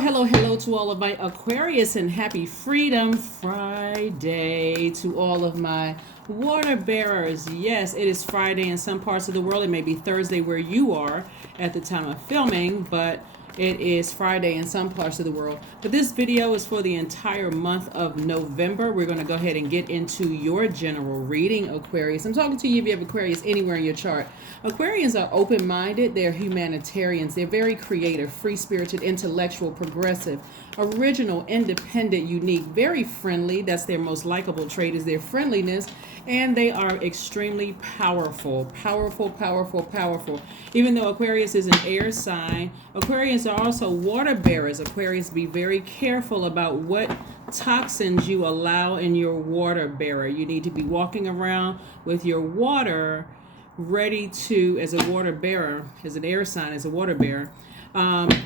Hello to all of my Aquarius and happy Freedom Friday to all of my water bearers. Yes, it is Friday in some parts of the world. It may be Thursday where you are at the time of filming, but it is Friday in some parts of the world. But this video is for the entire month of November. We're going to go ahead and get into your general reading, Aquarius. I'm talking to you if you have Aquarius anywhere in your chart. Aquarians are open-minded. They're humanitarians. They're very creative, free-spirited, intellectual, progressive, original, independent, unique, very friendly. That's their most likable trait, is their friendliness. And they are extremely powerful. Even though Aquarius is an air sign, Aquarians are also water bearers. Aquarius, be very careful about what toxins you allow in your water bearer. You need to be walking around with your water ready to, as a water bearer, as an air sign, as a water bearer,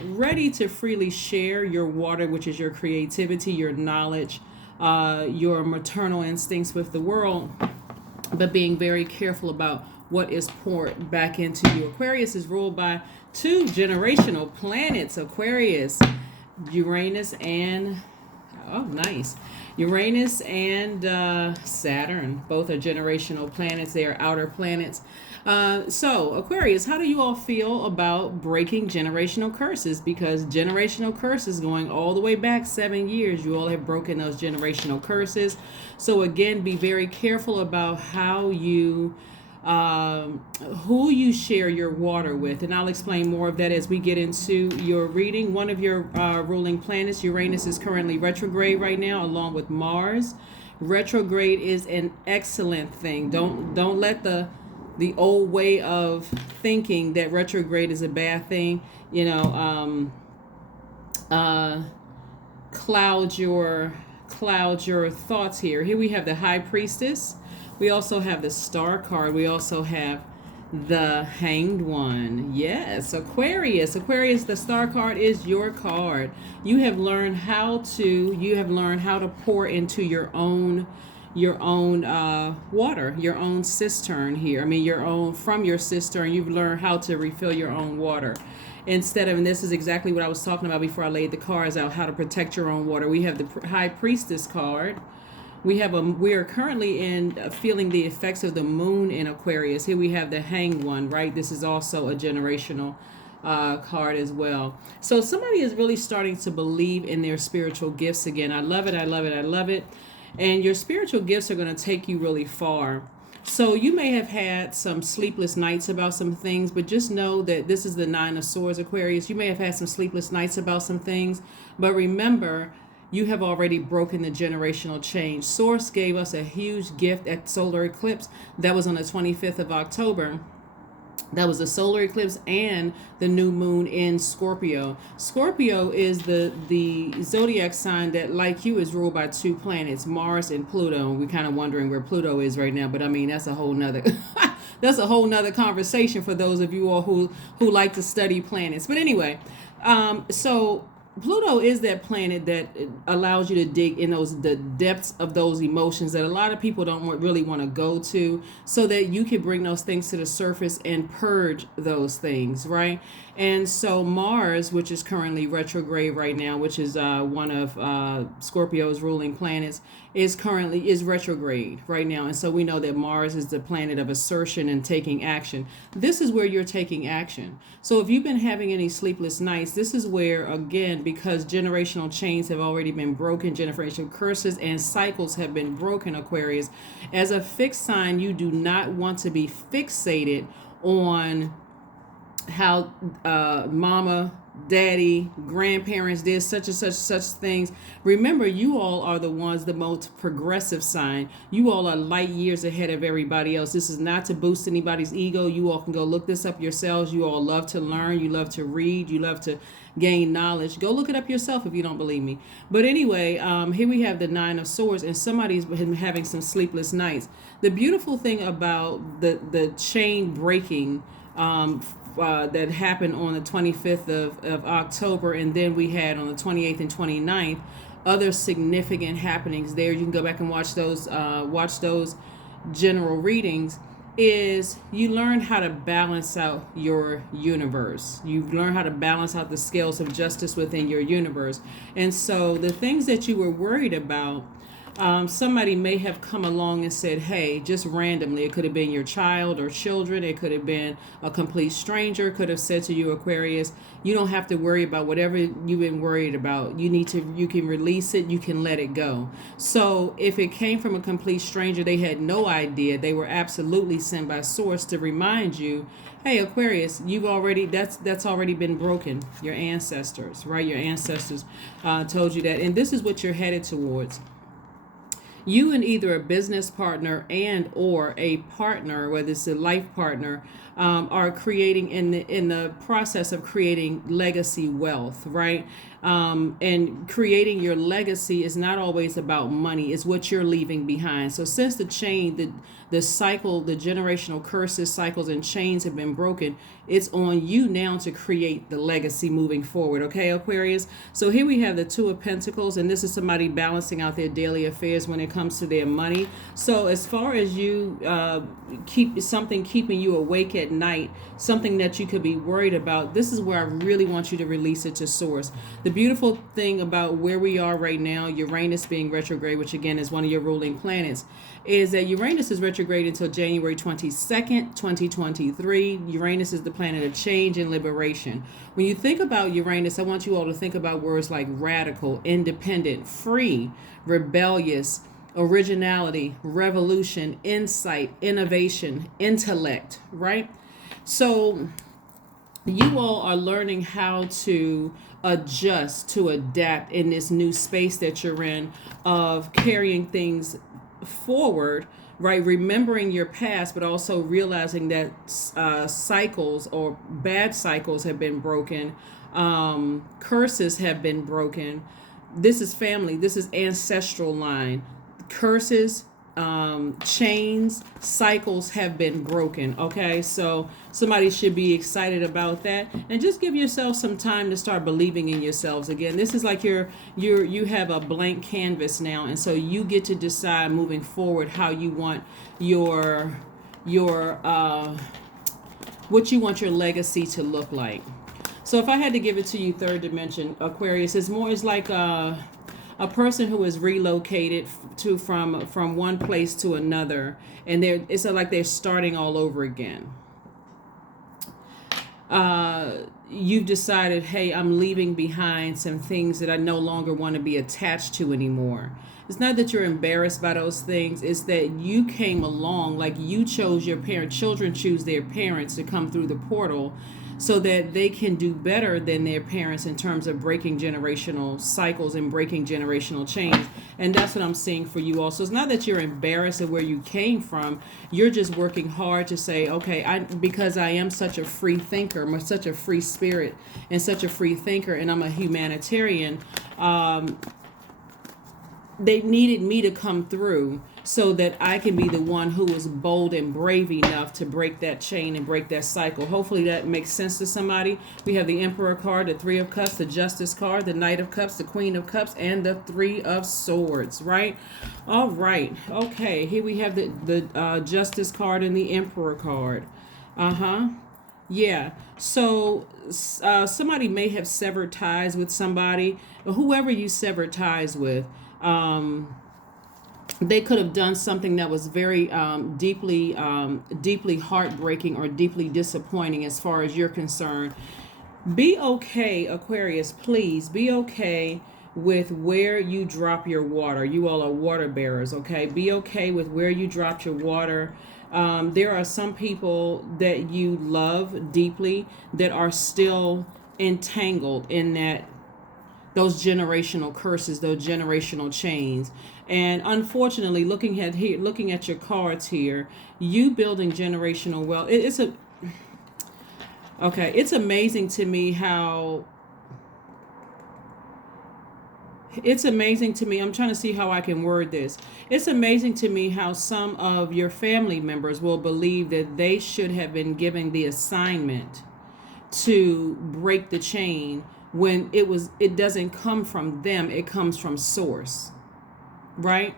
ready to freely share your water, which is your creativity, your knowledge, your maternal instincts with the world, but being very careful about what is poured back into you. Aquarius is ruled by two generational planets, Aquarius, Uranus and, Uranus and Saturn. Both are generational planets. They are outer planets. So, Aquarius, how do you all feel about breaking generational curses? Because generational curses going all the way back 7 years, you all have broken those generational curses. So, again, be very careful about how you who you share your water with, and I'll explain more of that as we get into your reading. One of your ruling planets, Uranus, is currently retrograde right now, along with Mars. Retrograde is an excellent thing. Don't let the old way of thinking that retrograde is a bad thing, cloud your thoughts here. Here we have the High Priestess. We also have the Star card. We also have the Hanged One. Yes, Aquarius. Aquarius, the Star card is your card. You have learned how to pour into your own water, your own cistern here. From your cistern, you've learned how to refill your own water. Instead of, and this is exactly what I was talking about before I laid the cards out, how to protect your own water. We have the High Priestess card. We are currently feeling the effects of the moon in Aquarius. Here we have the Hanged One, right? This is also a generational card as well. So somebody is really starting to believe in their spiritual gifts again. I love it. And your spiritual gifts are going to take you really far. So you may have had some sleepless nights about some things, but just know that this is the Nine of Swords, Aquarius. You may have had some sleepless nights about some things, but remember, you have already broken the generational change. Source gave us a huge gift at solar eclipse. That was on the 25th of October. That was the solar eclipse and the new moon in Scorpio. Scorpio is the zodiac sign that, like you, is ruled by two planets, Mars and Pluto. We're kind of wondering where Pluto is right now, but that's a whole nother that's a whole nother conversation for those of you all who like to study planets. But anyway, so Pluto is that planet that allows you to dig in the depths of those emotions that a lot of people don't really want to go to, so that you can bring those things to the surface and purge those things, right? And so Mars, which is currently retrograde right now, which is one of Scorpio's ruling planets, is retrograde right now. And so we know that Mars is the planet of assertion and taking action. This is where you're taking action. So if you've been having any sleepless nights, this is where, again, because generational chains have already been broken, generational curses and cycles have been broken, Aquarius, as a fixed sign, you do not want to be fixated on how mama, daddy, grandparents did such and such things. Remember, you all are the most progressive sign. You all are light years ahead of everybody else. This is not to boost anybody's ego. You all can go look this up yourselves. You all love to learn. You love to read. You love to gain knowledge. Go look it up yourself if you don't believe me. But anyway, here we have the Nine of Swords, and somebody's been having some sleepless nights. The beautiful thing about the chain breaking that happened on the 25th of October, and then we had on the 28th and 29th other significant happenings there. You can go back and watch those general readings. is you learn how to balance out your universe. You learn how to balance out the scales of justice within your universe. And so the things that you were worried about, somebody may have come along and said, hey, just randomly, it could have been your child or children, it could have been a complete stranger, could have said to you, Aquarius, you don't have to worry about whatever you've been worried about. You can release it, you can let it go. So if it came from a complete stranger, they had no idea, they were absolutely sent by source to remind you, hey, Aquarius, that's already been broken. Your ancestors, right? Your ancestors told you that. And this is what you're headed towards. You and either a business partner and or a partner, whether it's a life partner, are creating in the process of creating legacy wealth, right? And creating your legacy is not always about money; it's what you're leaving behind. So since the cycle, the generational curses, cycles, and chains have been broken, it's on you now to create the legacy moving forward. Okay, Aquarius. So here we have the Two of Pentacles, and this is somebody balancing out their daily affairs when it comes to their money. So as far as you keeping you awake at night, something that you could be worried about, this is where I really want you to release it to source. The beautiful thing about where we are right now, Uranus being retrograde, which again is one of your ruling planets, is that Uranus is retrograde until January 22nd, 2023. Uranus is the planet of change and liberation. When you think about Uranus, I want you all to think about words like radical, independent, free, rebellious, originality, revolution, insight, innovation, intellect, right? So you all are learning how to adjust, to adapt in this new space that you're in of carrying things forward, right? Remembering your past, but also realizing that cycles or bad cycles have been broken, curses have been broken. This is family, this is ancestral line. Curses, chains, cycles have been broken. Okay, so somebody should be excited about that, and just give yourself some time to start believing in yourselves again. This is like you have a blank canvas now, and so you get to decide moving forward how you want your what you want your legacy to look like. So if I had to give it to you, third dimension, Aquarius, it's like a person who is relocated from one place to another, and it's like they're starting all over again. You've decided, hey, I'm leaving behind some things that I no longer want to be attached to anymore. It's not that you're embarrassed by those things. It's that you came along, like you chose your parents. Children choose their parents to come through the portal so that they can do better than their parents in terms of breaking generational cycles and breaking generational chains. And that's what I'm seeing for you also. It's not that you're embarrassed of where you came from. You're just working hard to say, okay, because I am such a free thinker, I'm such a free spirit and such a free thinker, and I'm a humanitarian, they needed me to come through so that I can be the one who is bold and brave enough to break that chain and break that cycle. Hopefully that makes sense to somebody. We have the Emperor card, the Three of Cups, the Justice card, the Knight of Cups, the Queen of Cups, and the Three of Swords, right? All right. Okay, here we have the Justice card and the Emperor card. Yeah. So somebody may have severed ties with somebody, whoever you severed ties with. They could have done something that was very deeply heartbreaking or deeply disappointing as far as you're concerned. Be okay, Aquarius, please be okay with where you drop your water. You all are water bearers, okay? Be okay with where you dropped your water. There are some people that you love deeply that are still entangled in those generational curses, those generational chains. And unfortunately, looking at your cards here, you building generational wealth, it's amazing to me how I'm trying to see how I can word this. It's amazing to me how some of your family members will believe that they should have been given the assignment to break the chain when it doesn't come from them, it comes from source, right?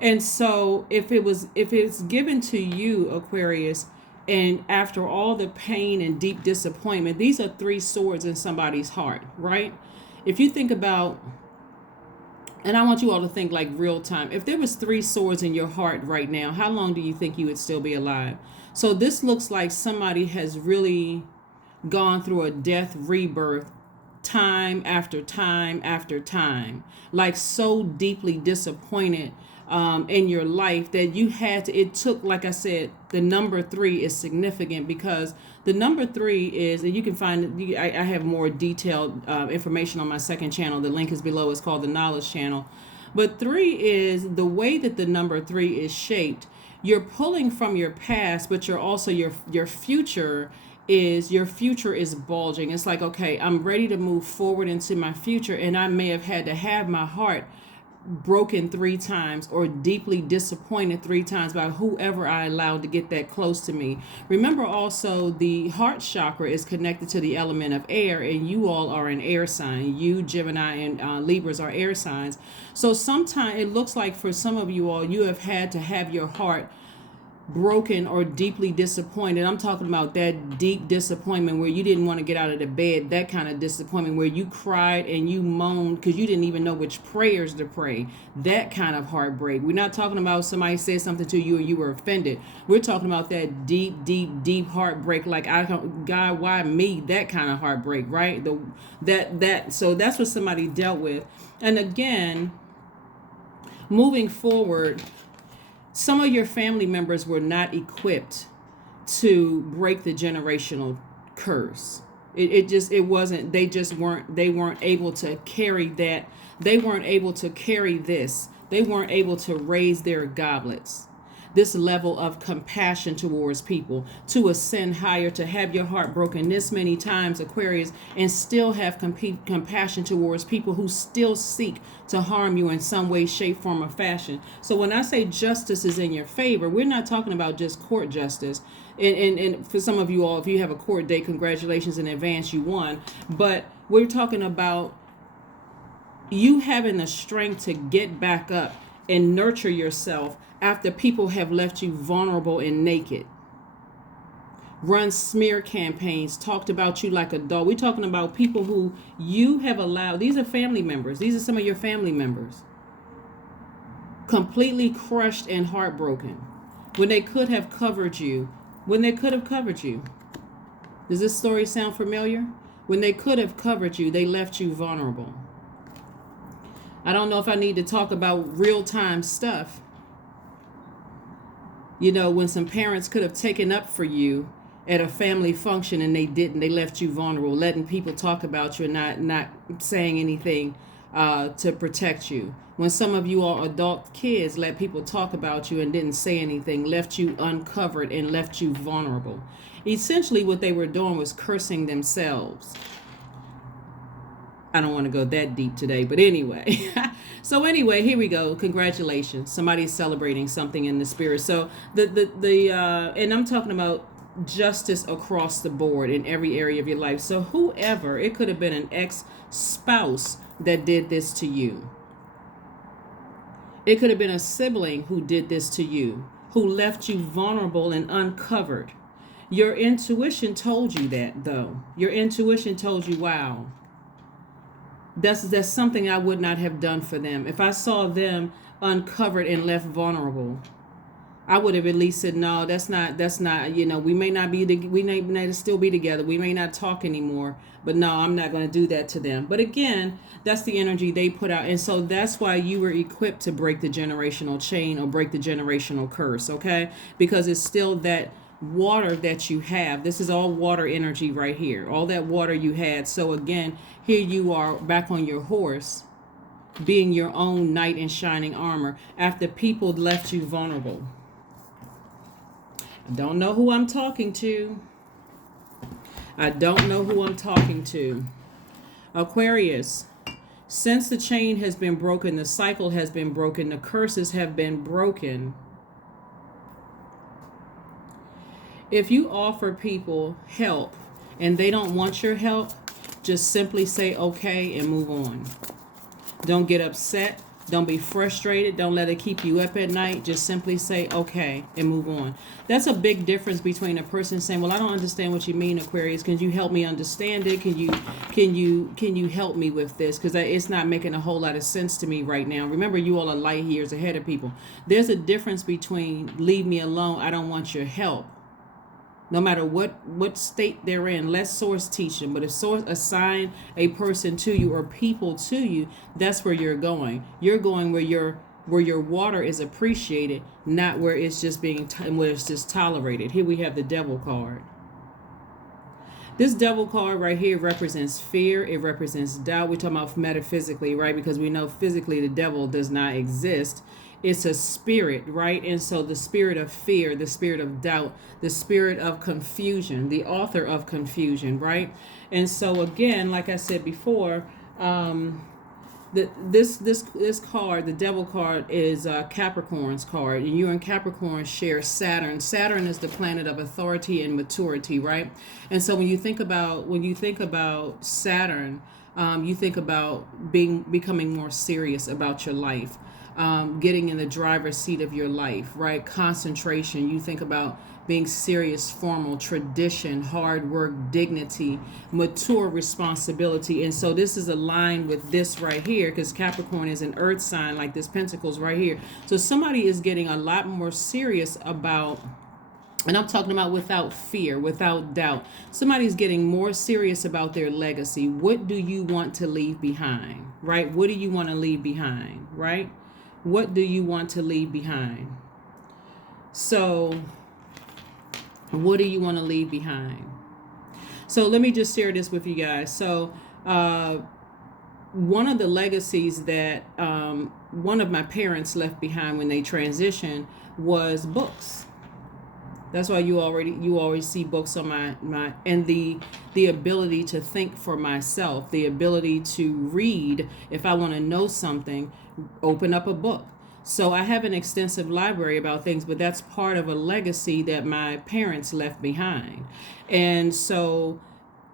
And so if it's given to you, Aquarius, and after all the pain and deep disappointment, these are three swords in somebody's heart, right? If you think about, and I want you all to think like real time. If there was three swords in your heart right now, how long do you think you would still be alive? So this looks like somebody has really gone through a death rebirth time after time after time, like so deeply disappointed in your life that you had to, it took, like I said, the number three is significant because the number three is, and you can find, I have more detailed information on my second channel. The link is below. It's called the Knowledge Channel. But three is the way that the number three is shaped. You're pulling from your past, but you're also your future is bulging. It's like, okay, I'm ready to move forward into my future, and I may have had to have my heart broken three times or deeply disappointed three times by whoever I allowed to get that close to me. Remember also, the heart chakra is connected to the element of air, and you all are an air sign. You, Gemini, and Libras are air signs. So sometimes it looks like for some of you all, you have had to have your heart broken or deeply disappointed. I'm talking about that deep disappointment where you didn't want to get out of the bed, that kind of disappointment where you cried and you moaned because you didn't even know which prayers to pray. That kind of heartbreak. We're not talking about somebody said something to you and you were offended. We're talking about that deep, deep, deep heartbreak, like, God, why me? That kind of heartbreak, right? So that's what somebody dealt with. And again, moving forward, some of your family members were not equipped to break the generational curse. It wasn't, they weren't able to carry that. They weren't able to carry this. They weren't able to raise their goblets. This level of compassion towards people, to ascend higher, to have your heart broken this many times, Aquarius, and still have compassion towards people who still seek to harm you in some way, shape, form, or fashion. So when I say justice is in your favor, we're not talking about just court justice. And for some of you all, if you have a court date, congratulations in advance, you won. But we're talking about you having the strength to get back up and nurture yourself after people have left you vulnerable and naked. Run smear campaigns, talked about you like a dog. We're talking about people who you have allowed. These are family members. These are some of your family members. Completely crushed and heartbroken when they could have covered you. When they could have covered you. Does this story sound familiar? When they could have covered you, they left you vulnerable. I don't know if I need to talk about real-time stuff. You know, when some parents could have taken up for you at a family function and they didn't. They left you vulnerable, letting people talk about you and not saying anything to protect you. When some of you are adult kids let people talk about you and didn't say anything, left you uncovered and left you vulnerable. Essentially what they were doing was cursing themselves. I don't want to go that deep today, but anyway. So anyway, here we go. Congratulations. Somebody's celebrating something in the spirit. So and I'm talking about justice across the board in every area of your life. So whoever, it could have been an ex-spouse that did this to you. It could have been a sibling who did this to you, who left you vulnerable and uncovered. Your intuition told you that, though. Your intuition told you, wow, that's something I would not have done for them. If I saw them uncovered and left vulnerable, I would have at least said, no, that's not, you know, we may not still be together. We may not talk anymore, but no, I'm not going to do that to them. But again, that's the energy they put out. And so that's why you were equipped to break the generational chain or break the generational curse. Okay. Because it's still that water that you have. This is all water energy right here. All that water you had. So again, here you are back on your horse, being your own knight in shining armor after people left you vulnerable. I don't know who I'm talking to. I don't know who I'm talking to. Aquarius, since the chain has been broken, the cycle has been broken, the curses have been broken. If you offer people help and they don't want your help, just simply say okay and move on. Don't get upset. Don't be frustrated. Don't let it keep you up at night. Just simply say, okay, and move on. That's a big difference between a person saying, well, I don't understand what you mean, Aquarius. Can you help me understand it? Can you help me with this? Because it's not making a whole lot of sense to me right now. Remember, you all are light years ahead of people. There's a difference between leave me alone, I don't want your help. No matter what state they're in, let source teach them. But if source assign a person to you or people to you, that's where you're going. You're going where your water is appreciated, not where it's just where it's just tolerated. Here we have the Devil card. This Devil card right here represents fear. It represents doubt. We're talking about metaphysically, right? Because we know physically the devil does not exist. It's a spirit, right? And so the spirit of fear, the spirit of doubt, the spirit of confusion, the author of confusion, right? And so again, like I said before, this card, the Devil card, is Capricorn's card, and you and Capricorn share Saturn. Saturn is the planet of authority and maturity, right? And so when you think about Saturn, you think about becoming more serious about your life. Getting in the driver's seat of your life, right? Concentration. You think about being serious, formal, tradition, hard work, dignity, mature responsibility. And so this is aligned with this right here, because Capricorn is an earth sign, like this Pentacles right here. So somebody is getting a lot more serious about, and I'm talking about without fear, without doubt. Somebody's getting more serious about their legacy. What do you want to leave behind, right? What do you want to leave behind, right? What do you want to leave behind? So, what do you want to leave behind? So, let me just share this with you guys. So, one of the legacies that one of my parents left behind when they transitioned was books. That's why you always see books on my and the ability to think for myself, the ability to read. If I want to know something, open up a book. So I have an extensive library about things, but that's part of a legacy that my parents left behind. And so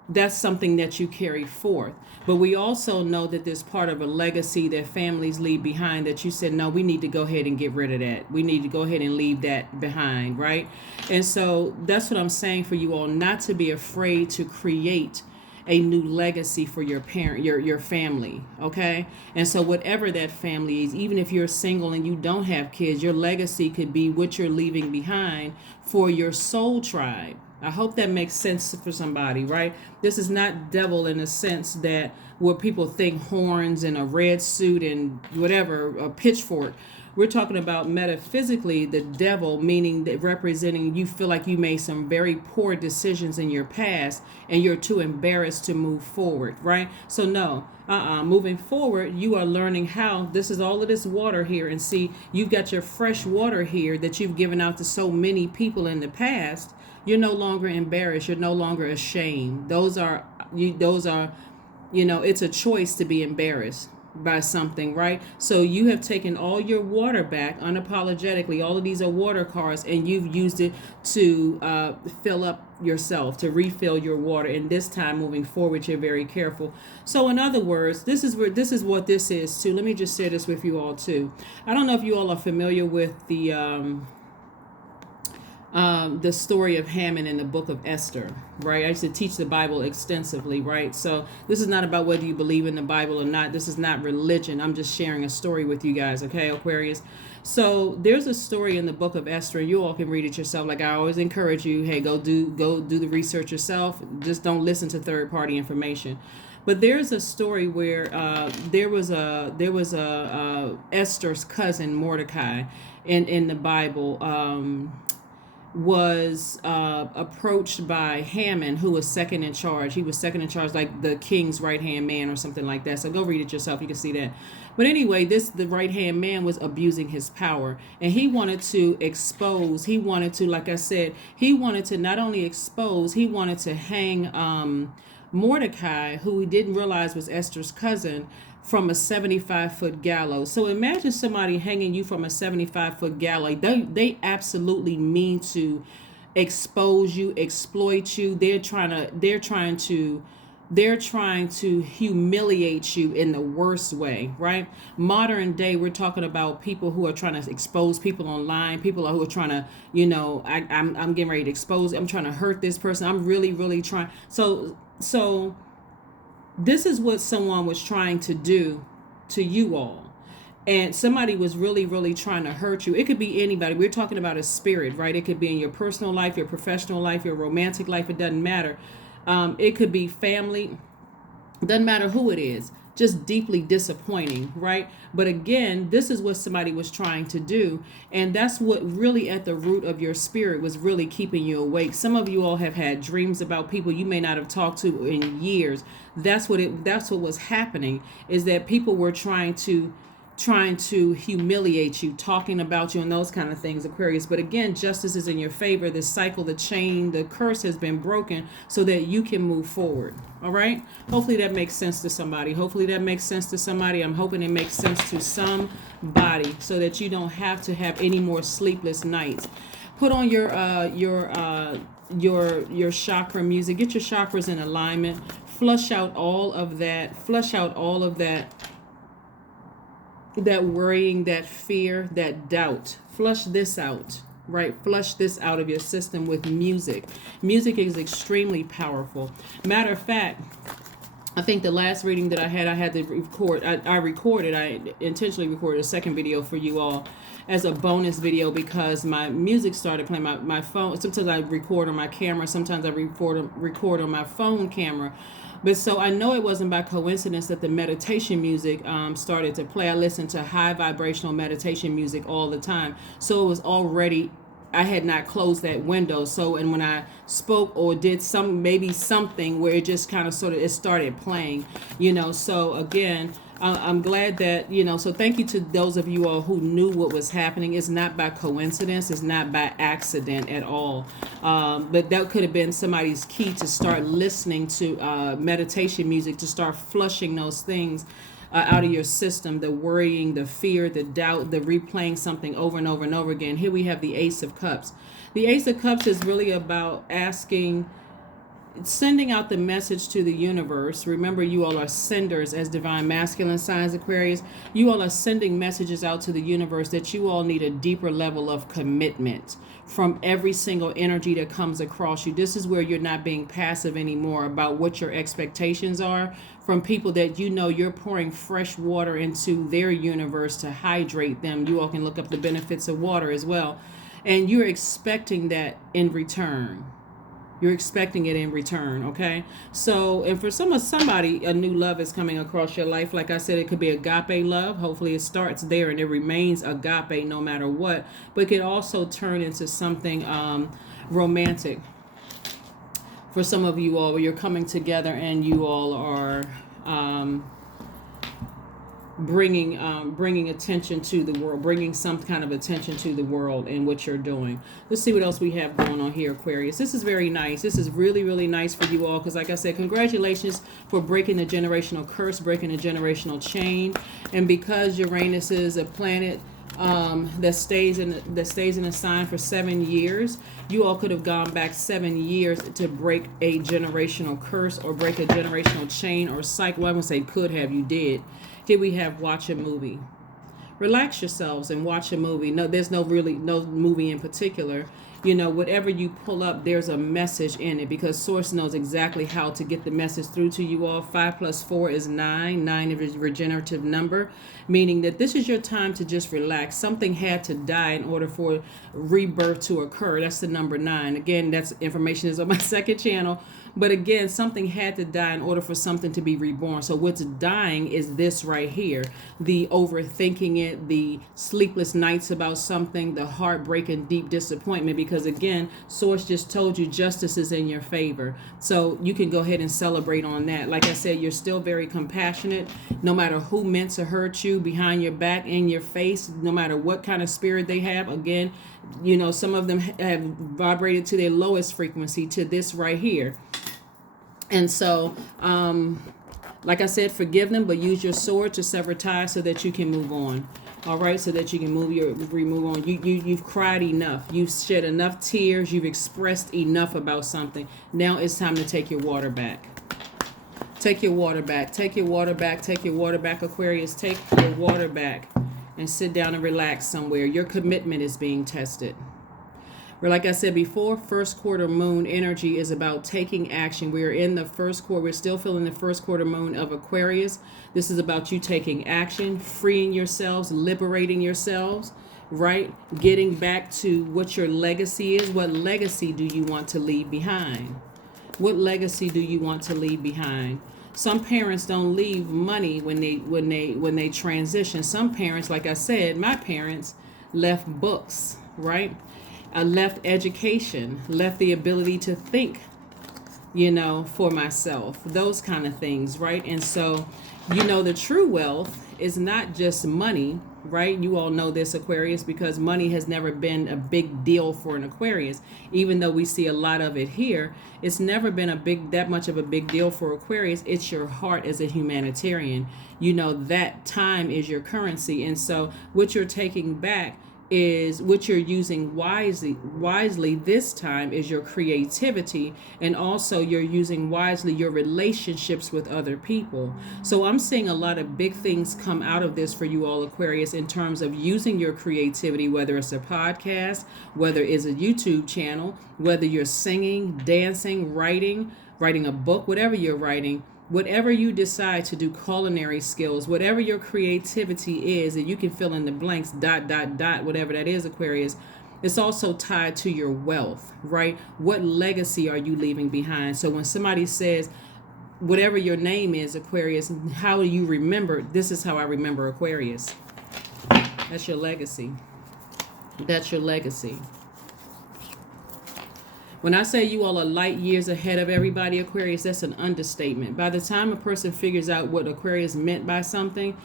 that's something that you carry forth. But we also know that there's part of a legacy that families leave behind that you said, no, we need to go ahead and get rid of that. We need to go ahead and leave that behind, right? And so that's what I'm saying for you all, not to be afraid to create a new legacy for your parent, your family, okay? And so whatever that family is, even if you're single and you don't have kids, your legacy could be what you're leaving behind for your soul tribe. I hope that makes sense for somebody, right? This is not devil in a sense that where people think horns and a red suit and whatever, a pitchfork. We're talking about metaphysically the devil, meaning that representing you feel like you made some very poor decisions in your past and you're too embarrassed to move forward, right? So no, moving forward, you are learning how, this is all of this water here, and see, you've got your fresh water here that you've given out to so many people in the past. You're no longer embarrassed. You're no longer ashamed. Those are, it's a choice to be embarrassed by something, right? So you have taken all your water back unapologetically. All of these are water cards, and you've used it to fill up yourself, to refill your water. And this time moving forward, you're very careful. So in other words, this is what this is too. Let me just share this with you all too. I don't know if you all are familiar with the story of Haman in the book of Esther, right? I used to teach the Bible extensively, right? So this is not about whether you believe in the Bible or not. This is not religion. I'm just sharing a story with you guys, okay, Aquarius? So there's a story in the book of Esther, and you all can read it yourself. Like I always encourage you, hey, go do the research yourself. Just don't listen to third-party information. But there's a story where there was a Esther's cousin Mordecai in the Bible. Was approached by Haman, who was second in charge. He was second in charge, like the king's right-hand man or something like that. So go read it yourself. You can see that. But anyway, the right-hand man was abusing his power. And he wanted to expose. He wanted to, like I said, he wanted to not only expose, he wanted to hang Mordecai, who he didn't realize was Esther's cousin, from a 75-foot gallows. So imagine somebody hanging you from a 75-foot gallows. They absolutely mean to expose you, exploit you. They're trying to they're trying to humiliate you in the worst way, right? Modern day, we're talking about people who are trying to expose people online, people who are trying to, I'm getting ready to expose, I'm trying to hurt this person. I'm really, really trying. So this is what someone was trying to do to you all. And somebody was really, really trying to hurt you. It could be anybody. We're talking about a spirit, right? It could be in your personal life, your professional life, your romantic life. It doesn't matter. It could be family. It doesn't matter who it is. Just deeply disappointing, right? But again, this is what somebody was trying to do. And that's what really at the root of your spirit was really keeping you awake. Some of you all have had dreams about people you may not have talked to in years. That's what was happening, is that people were trying to humiliate you, talking about you and those kind of things, Aquarius. But again, justice is in your favor. The cycle, the chain, the curse has been broken so that you can move forward. All right. Hopefully that makes sense to somebody. I'm hoping it makes sense to somebody so that you don't have to have any more sleepless nights. Put on your chakra music. Get your chakras in alignment. Flush out all of that. That worrying, that fear, that doubt. Flush this out, right? Flush this out of your system with music. Music is extremely powerful. Matter of fact, I think the last reading that I had to record. I intentionally recorded a second video for you all as a bonus video because my music started playing. My phone, sometimes I record on my camera, sometimes I record on my phone camera. But so I know it wasn't by coincidence that the meditation music started to play. I listen to high vibrational meditation music all the time. So it was already, I had not closed that window. So, and when I spoke or did something where it just kind of it started playing, so again, I'm glad that, so thank you to those of you all who knew what was happening. It's not by coincidence. It's not by accident at all. But that could have been somebody's key to start listening to meditation music, to start flushing those things out of your system, the worrying, the fear, the doubt, the replaying something over and over and over again. Here we have the Ace of Cups. The Ace of Cups is really about sending out the message to the universe. Remember, you all are senders as divine masculine signs, Aquarius. You all are sending messages out to the universe that you all need a deeper level of commitment from every single energy that comes across you. This is where you're not being passive anymore about what your expectations are from people that you're pouring fresh water into their universe to hydrate them. You all can look up the benefits of water as well. And you're expecting that in return. You're expecting it in return, okay? So, and for somebody, a new love is coming across your life. Like I said, it could be agape love. Hopefully it starts there and it remains agape no matter what. But it could also turn into something romantic. For some of you all, where you're coming together and you all are bringing attention to the world, bringing some kind of attention to the world in what you're doing. Let's see what else we have going on here, Aquarius. This is very nice. This is really, really nice for you all because, like I said, congratulations for breaking the generational curse, breaking the generational chain. And because Uranus is a planet that stays in a sign for 7 years, you all could have gone back 7 years to break a generational curse or break a generational chain or cycle. Well, I would say could have, you did. Here we have watch a movie. Relax yourselves and watch a movie. No, there's no movie in particular. Whatever you pull up, there's a message in it because Source knows exactly how to get the message through to you all. 5 + 4 is 9. 9 is a regenerative number, meaning that this is your time to just relax. Something had to die in order for rebirth to occur. That's the number 9. Again, that's information is on my second channel. But again, something had to die in order for something to be reborn. So what's dying is this right here. The overthinking it, the sleepless nights about something, the heartbreaking, deep disappointment. Because again, Source just told you justice is in your favor. So you can go ahead and celebrate on that. Like I said, you're still very compassionate. No matter who meant to hurt you behind your back, in your face, no matter what kind of spirit they have. Again, some of them have vibrated to their lowest frequency to this right here. And so, like I said, forgive them, but use your sword to sever ties so that you can move on. All right, so that you can move on. You've cried enough. You've shed enough tears. You've expressed enough about something. Now it's time to take your water back. Take your water back. Take your water back. Take your water back, Aquarius. Take your water back and sit down and relax somewhere. Your commitment is being tested. Where, like I said before, first quarter moon energy is about taking action. We are in the first quarter. We're still feeling the first quarter moon of Aquarius. This is about you taking action, freeing yourselves, liberating yourselves, right? Getting back to what your legacy is. What legacy do you want to leave behind? What legacy do you want to leave behind? Some parents don't leave money when they transition. Some parents, like I said, my parents left books, right? Left education, left the ability to think, for myself, those kind of things, right? And so, the true wealth is not just money, right? You all know this, Aquarius, because money has never been a big deal for an Aquarius. Even though we see a lot of it here, it's never been that much of a big deal for Aquarius. It's your heart as a humanitarian. That time is your currency. And so what you're taking back is what you're using wisely this time is your creativity, and also you're using wisely your relationships with other people. So I'm seeing a lot of big things come out of this for you all, Aquarius, in terms of using your creativity, whether it's a podcast, whether it's a YouTube channel, whether you're singing, dancing, writing a book, whatever you're writing. Whatever you decide to do, culinary skills, whatever your creativity is, and you can fill in the blanks, ... whatever that is, Aquarius, it's also tied to your wealth, right? What legacy are you leaving behind? So when somebody says, whatever your name is, Aquarius, how do you remember? This is how I remember Aquarius. That's your legacy. That's your legacy. When I say you all are light years ahead of everybody, Aquarius, that's an understatement. By the time a person figures out what Aquarius meant by something,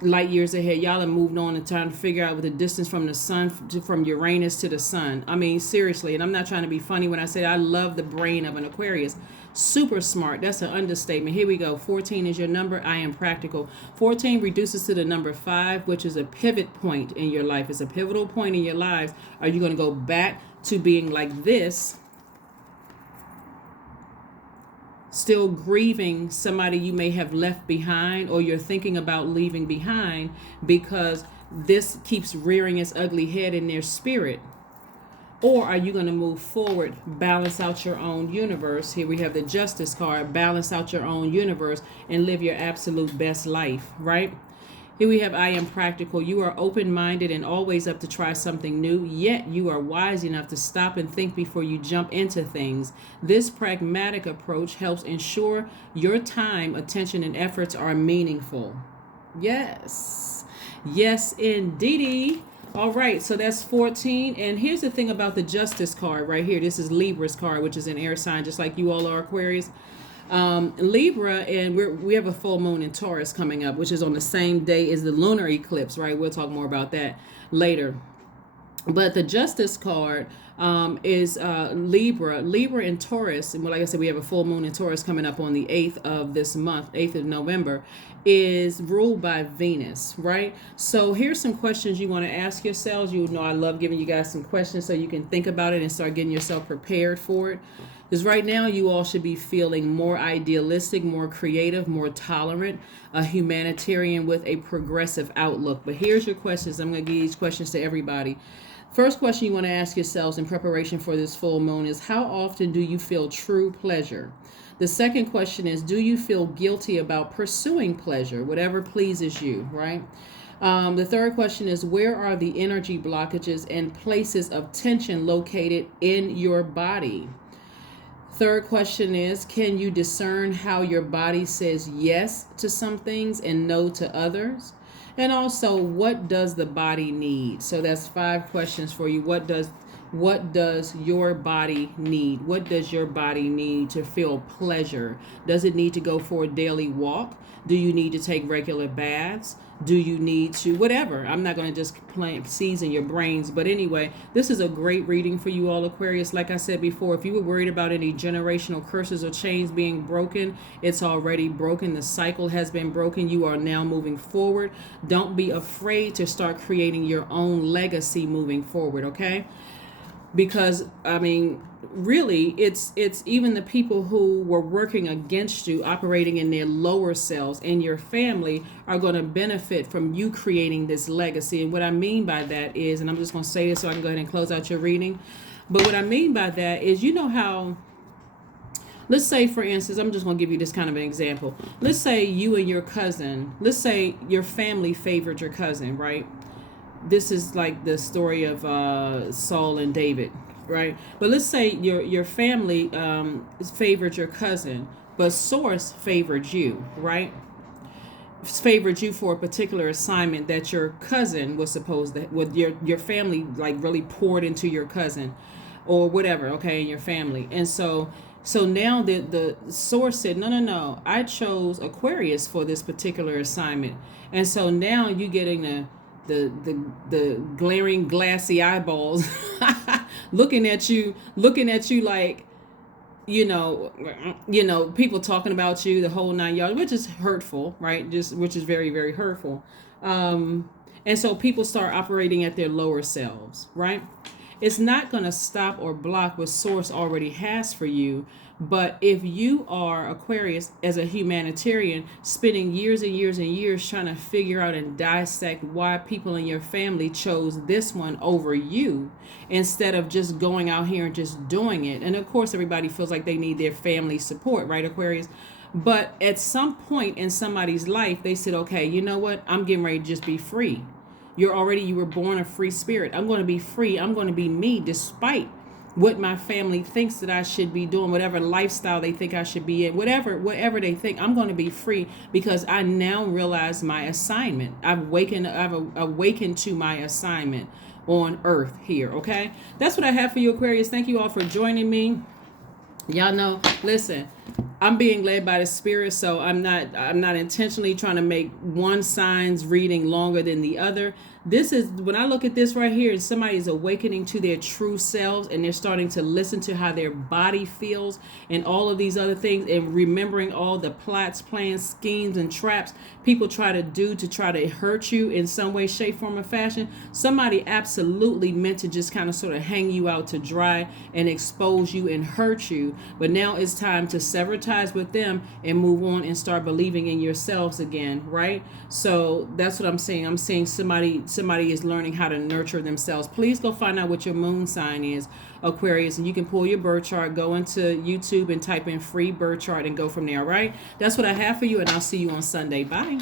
light years ahead, y'all have moved on and trying to figure out what the distance from the sun, from Uranus to the sun. I mean, seriously, and I'm not trying to be funny when I say I love the brain of an Aquarius. Super smart. That's an understatement. Here we go. 14 is your number. I am practical. 14 reduces to the number 5, which is a pivot point in your life. It's a pivotal point in your lives. Are you going to go back to being like this, still grieving somebody you may have left behind, or you're thinking about leaving behind because this keeps rearing its ugly head in their spirit? Or are you going to move forward, balance out your own universe? Here we have the Justice card. Balance out your own universe and live your absolute best life, right? Here we have I am practical. You are open-minded and always up to try something new, yet you are wise enough to stop and think before you jump into things. This pragmatic approach helps ensure your time, attention, and efforts are meaningful. Yes. Yes, indeedy. All right, so that's 14. And here's the thing about the Justice card right here. This is Libra's card, which is an air sign, just like you all are, Aquarius. Libra, and we have a full moon in Taurus coming up, which is on the same day as the lunar eclipse, right? We'll talk more about that later. But the Justice card is Libra and Taurus. And like I said, we have a full moon in Taurus coming up on the 8th of this month, 8th of November, is ruled by Venus, right? So here's some questions you want to ask yourselves. You know I love giving you guys some questions so you can think about it and start getting yourself prepared for it. Because right now you all should be feeling more idealistic, more creative, more tolerant, a humanitarian with a progressive outlook. But here's your questions. I'm going to give these questions to everybody. First question you want to ask yourselves in preparation for this full moon is, how often do you feel true pleasure? The second question is, do you feel guilty about pursuing pleasure, whatever pleases you, right? The third question is, where are the energy blockages and places of tension located in your body? Third question is, can you discern how your body says yes to some things and no to others? And also, what does the body need? So that's 5 questions for you. What does your body need? What does your body need to feel pleasure? Does it need to go for a daily walk? Do you need to take regular baths? Do you need to, whatever. I'm not going to just plant seeds in your brains. But anyway, this is a great reading for you all, Aquarius. Like I said before, if you were worried about any generational curses or chains being broken, it's already broken. The cycle has been broken. You are now moving forward. Don't be afraid to start creating your own legacy moving forward, okay? because I mean, really, it's even the people who were working against you, operating in their lower selves, and your family are going to benefit from you creating this legacy. And what I mean by that is, and I'm just going to say this so I can go ahead and close out your reading, but what I mean by that is, you know how, let's say, for instance, I'm just going to give you this kind of an example. Let's say you and your cousin, let's say your family favored your cousin, right? This is like the story of Saul and David, right? But let's say your family favored your cousin, but source favored you, right? Favored you for a particular assignment that your cousin was supposed to, with your family, like really poured into your cousin or whatever, okay, in your family. And so now the source said, no, I chose Aquarius for this particular assignment. And so now you getting the glaring glassy eyeballs looking at you like, people talking about you, the whole 9 yards, which is hurtful, right? Which is very, very hurtful. And so people start operating at their lower selves, right? It's not going to stop or block what source already has for you. But if you are Aquarius as a humanitarian, spending years and years and years trying to figure out and dissect why people in your family chose this one over you, instead of just going out here and just doing it. And of course, everybody feels like they need their family support, right, Aquarius? But at some point in somebody's life, they said, okay, you know what? I'm getting ready to just be free. You were born a free spirit. I'm going to be free. I'm going to be me, despite what my family thinks that I should be doing, whatever lifestyle they think I should be in, whatever they think. I'm going to be free because I now realize my assignment. I've awakened to my assignment on earth here. Okay, that's what I have for you, Aquarius. Thank you all for joining me. Y'all know, listen, I'm being led by the spirit, so I'm not intentionally trying to make one sign's reading longer than the other. This is, when I look at this right here, and somebody is awakening to their true selves, and they're starting to listen to how their body feels and all of these other things, and remembering all the plots, plans, schemes, and traps people try to do to try to hurt you in some way, shape, form, or fashion. Somebody absolutely meant to just kind of sort of hang you out to dry and expose you and hurt you. But now it's time to sever ties with them and move on and start believing in yourselves again, right? So that's what I'm saying. I'm saying somebody is learning how to nurture themselves. Please go find out what your moon sign is, Aquarius, and you can pull your birth chart, go into YouTube and type in free birth chart and go from there. All right, that's what I have for you, and I'll see you on Sunday. Bye.